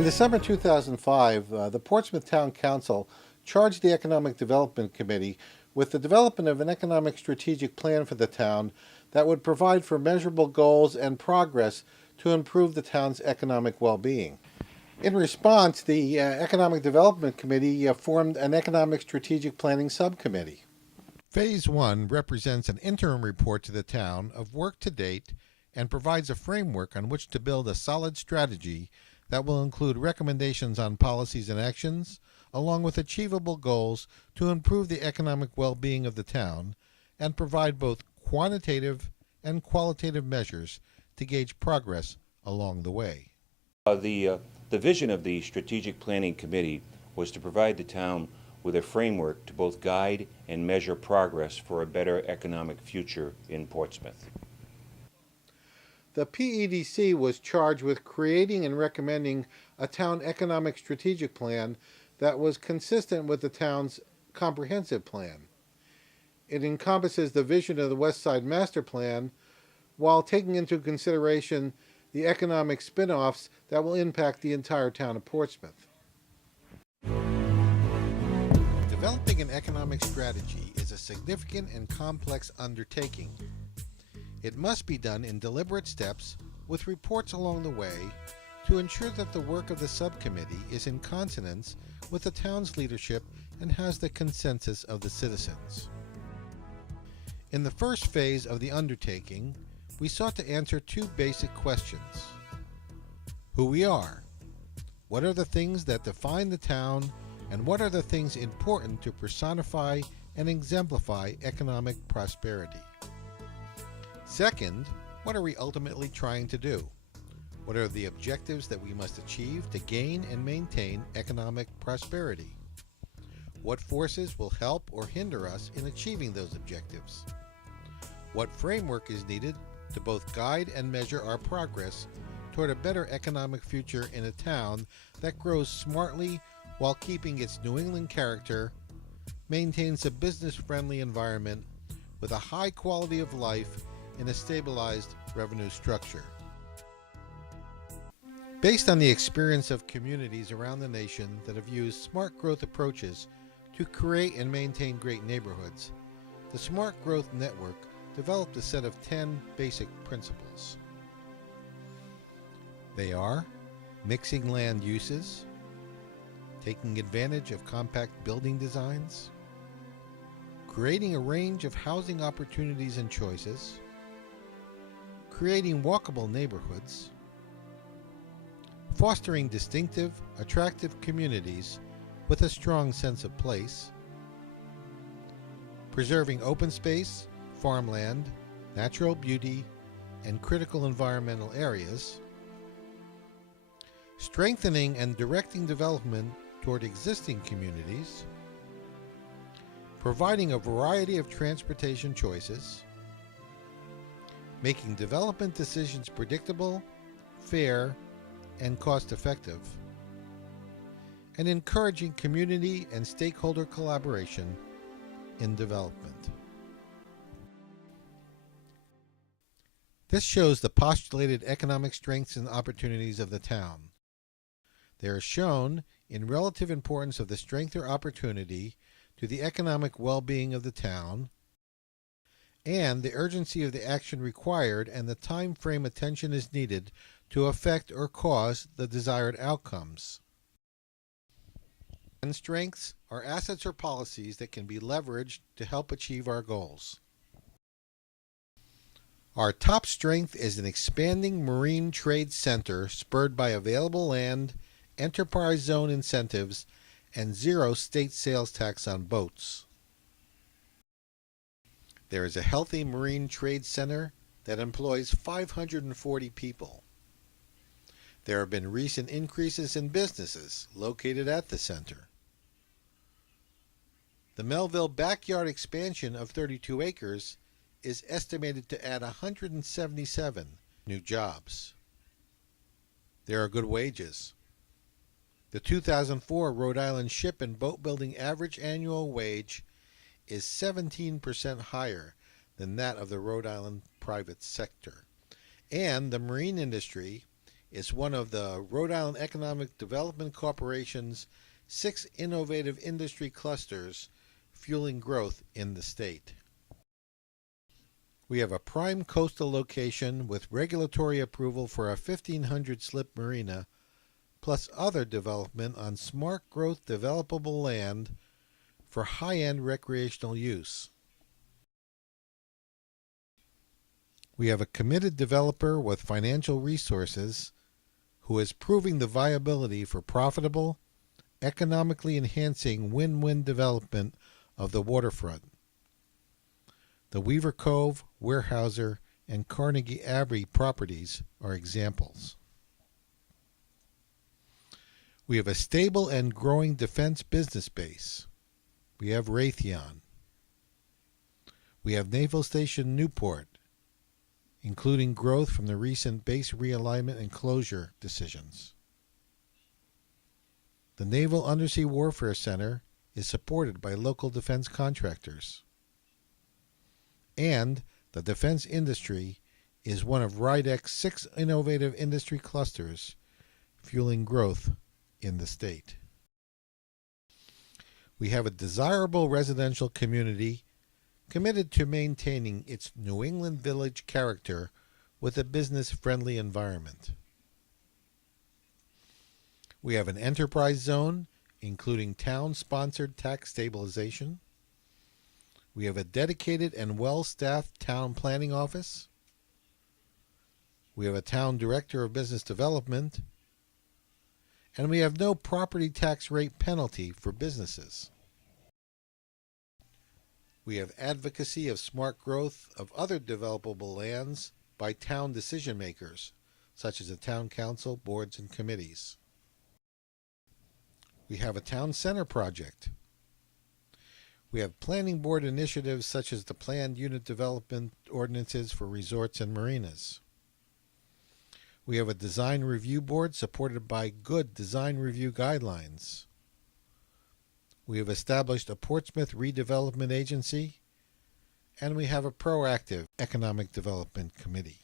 In December 2005, the Portsmouth Town Council charged the Economic Development Committee with the development of an economic strategic plan for the town that would provide for measurable goals and progress to improve the town's economic well-being. In response, the Economic Development Committee formed an Economic Strategic Planning Subcommittee. Phase 1 represents an interim report to the town of work to date and provides a framework on which to build a solid strategy that will include recommendations on policies and actions, along with achievable goals to improve the economic well-being of the town and provide both quantitative and qualitative measures to gauge progress along the way. The vision of the Strategic Planning Committee was to provide the town with a framework to both guide and measure progress for a better economic future in Portsmouth. The PEDC was charged with creating and recommending a town economic strategic plan that was consistent with the town's comprehensive plan. It encompasses the vision of the West Side Master Plan while taking into consideration the economic spin-offs that will impact the entire town of Portsmouth. Developing an economic strategy is a significant and complex undertaking. It must be done in deliberate steps with reports along the way to ensure that the work of the subcommittee is in consonance with the town's leadership and has the consensus of the citizens. In the first phase of the undertaking, we sought to answer two basic questions. Who we are, what are the things that define the town, and what are the things important to personify and exemplify economic prosperity? Second, what are we ultimately trying to do? What are the objectives that we must achieve to gain and maintain economic prosperity? What forces will help or hinder us in achieving those objectives? What framework is needed to both guide and measure our progress toward a better economic future in a town that grows smartly while keeping its New England character, maintains a business-friendly environment with a high quality of life in a stabilized revenue structure. Based on the experience of communities around the nation that have used smart growth approaches to create and maintain great neighborhoods, the Smart Growth Network developed a set of 10 basic principles. They are mixing land uses, taking advantage of compact building designs, creating a range of housing opportunities and choices, creating walkable neighborhoods, fostering distinctive, attractive communities with a strong sense of place, preserving open space, farmland, natural beauty, and critical environmental areas, strengthening and directing development toward existing communities, providing a variety of transportation choices, making development decisions predictable, fair, and cost-effective, and encouraging community and stakeholder collaboration in development. This shows the postulated economic strengths and opportunities of the town. They are shown in relative importance of the strength or opportunity to the economic well-being of the town, and the urgency of the action required and the time frame attention is needed to affect or cause the desired outcomes. And strengths are assets or policies that can be leveraged to help achieve our goals. Our top strength is an expanding marine trade center spurred by available land, enterprise zone incentives, and zero state sales tax on boats. There is a healthy marine trade center that employs 540 people. There have been recent increases in businesses located at the center. The Melville backyard expansion of 32 acres is estimated to add 177 new jobs. There are good wages. The 2004 Rhode Island ship and boat building average annual wage is 17% higher than that of the Rhode Island private sector, and the marine industry is one of the Rhode Island Economic Development Corporation's 6 innovative industry clusters fueling growth in the state. We have a prime coastal location with regulatory approval for a 1,500 slip marina, plus other development on smart growth developable land for high-end recreational use. We have a committed developer with financial resources who is proving the viability for profitable, economically enhancing win-win development of the waterfront. The Weaver Cove, Weyerhaeuser, and Carnegie Abbey properties are examples. We have a stable and growing defense business base. We have Raytheon. We have Naval Station Newport, including growth from the recent base realignment and closure decisions. The Naval Undersea Warfare Center is supported by local defense contractors. And the defense industry is one of RIDEC's 6 innovative industry clusters fueling growth in the state. We have a desirable residential community committed to maintaining its New England village character with a business-friendly environment. We have an enterprise zone, including town-sponsored tax stabilization. We have a dedicated and well-staffed town planning office. We have a town director of business development. And we have no property tax rate penalty for businesses. We have advocacy of smart growth of other developable lands by town decision makers, such as the town council, boards, and committees. We have a town center project. We have planning board initiatives such as the planned unit development ordinances for resorts and marinas. We have a design review board supported by good design review guidelines. We have established a Portsmouth redevelopment agency, and we have a proactive economic development committee.